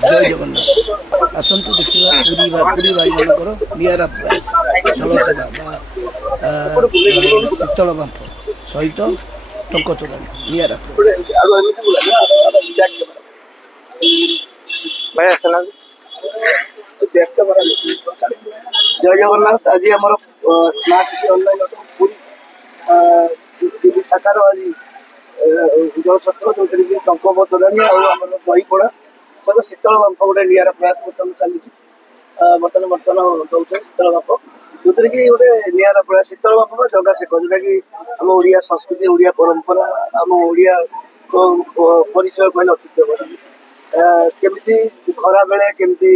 जय जगन्नाथ आसतु देखा पुरी भाई मानकर निरा प्रयास जल सेवा शीतल बांफ सहित टंक तोराणी निरा प्रयास जय जगन्नाथ आज आम स्मार्ट सिटी ऑनलाइन पूरी शाखार आज जल छत्र जो टंक तोराणी आम दहीपड़ा सहित शीतल बांफ गोटे निरा प्रयास बर्तमान चली बर्तमान दौर शीतल बांफ जो कि गोटे निरा प्रयास शीतल बांफ जगा सेक जोटा कि आम ओडिया संस्कृति ओडिया परंपरा आम ओडिया परिचय कहले अत्युत्तम केमती खरा बेले केमती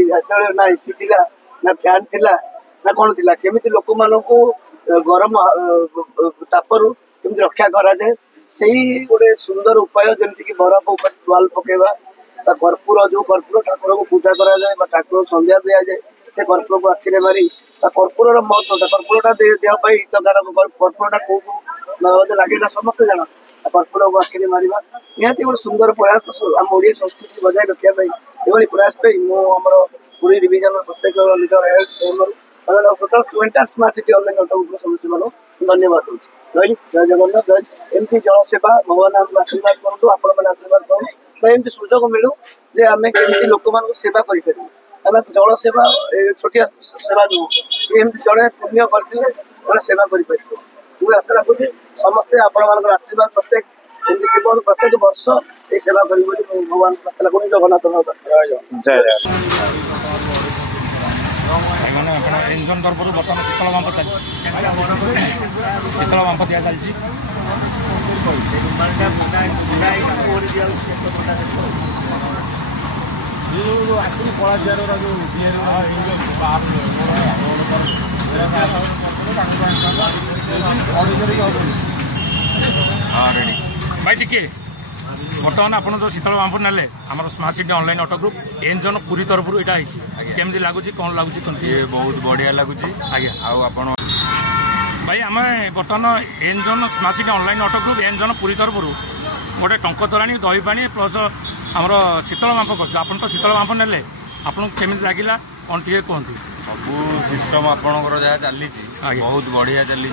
ना एसी थिला ना फैन थिला ना कौन थिला केमती लोक मानकू गरम तापरु केमती रक्षा करा जाए सही गोटे सुंदर उपाय जमती कि बरफ ऊपर टुआल पकेबा कर्पूर जो कर्पूर ठाकुर को पूजा करा जाए ठाकुर संध्या दिया जाए से कर्पूर को आखिरे मारी कर्पूर महत्व कर्पूरटा देहपाई हितकारक कर्पूरटा कौ लगे समस्त जाना कर्पूर को आखिरे मारिबा निहाती गोटे सुंदर प्रयास आम ओडिया संस्कृति बजाय रखापी ये प्रयास पे आमर पूरी डिविजन प्रत्येक leader total entire smart city online auto group सदस्य मान धन्यवाद दूसरी रही जय जगन्नाथ जय एमती जल सेवा भगवान आमको आशीर्वाद करूँ आपण मैंने आशीर्वाद करूँ एमती सुजोग मिलू जे आम केमी लोक मान सेवा करें जल सेवा छोटिया सेवा नुह एमती जड़े पुण्य करते सेवा कर आशा रखुच्छी समस्ते आपण मान आशीर्वाद प्रत्येक प्रत्येक वर्ष ये सेवा करी भगवान प्रार्थना करूँ जगन्नाथ इंजन तरफ बर्तमान शीतल बांफ चलती शीतल बांफ दि चलती हाँ रेडी भाई टिके बर्तमान आप जो शीतल बांफ नेले आम smart city online auto group एनजन पूरी तरफ यहाँ केमती लगुच कौन लगुच ये बहुत बढ़िया लगुच आज्ञा आपण भाई आम बर्तमान एनजन smart city online auto group एनजन पूरी तरफ गोटे टंक तोराणी दही पानी प्लस आमर शीतल बांफ कर तो शीतल बांफ नेले आपको केमी लगे कौन टे कहतु सबू सिस्टम आपंकर जहाँ चली बहुत बढ़िया चली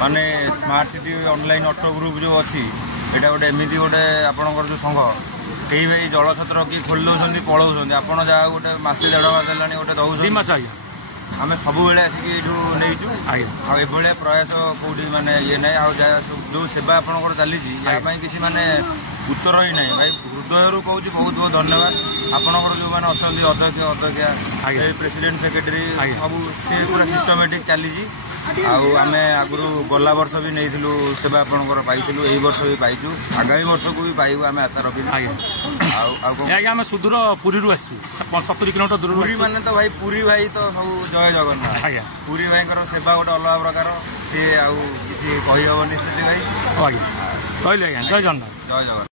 माने smart city online auto group जो अच्छी यहाँ गोटे एमती गोटे आपंकर जो संघ कई भाई जल छत्र कि खोली दौरान पलाऊँ आप जहाँ गोटे मसे 1.5 मास है गोटे दौर 2 मास आज्ञा आम सब आसिक नहींचु आगे प्रयास कौटी माने ये ना जो सेवा आपंकर चली किसी माने उत्तर ही ना भाई हृदय कहूँ बहुत बहुत धन्यवाद आपंकर जो मैंने अच्छा अध्यक्ष अध्यक्षा प्रेसिडेंट सेक्रेटरी सब से पूरा सिस्टमेटिक चली आम आगु गला वर्ष भी नहीं सेवा आपंकर पाइलु यही वर्ष भी पाइचु आगामी वर्ष को भी पाइबू आम आशा रखी आम सुदूर पुरी आसु 70 किलोमीटर दूर पुरी माने तो भाई पुरी भाई तो सब जय जगन्नाथ आज्ञा पुरी भाई सेवा गोटे अलग प्रकार सी आउ किसी कहीहबनी भाई आज्ञा कहले आज्ञा जय जगन्नाथ जय जगन्नाथ।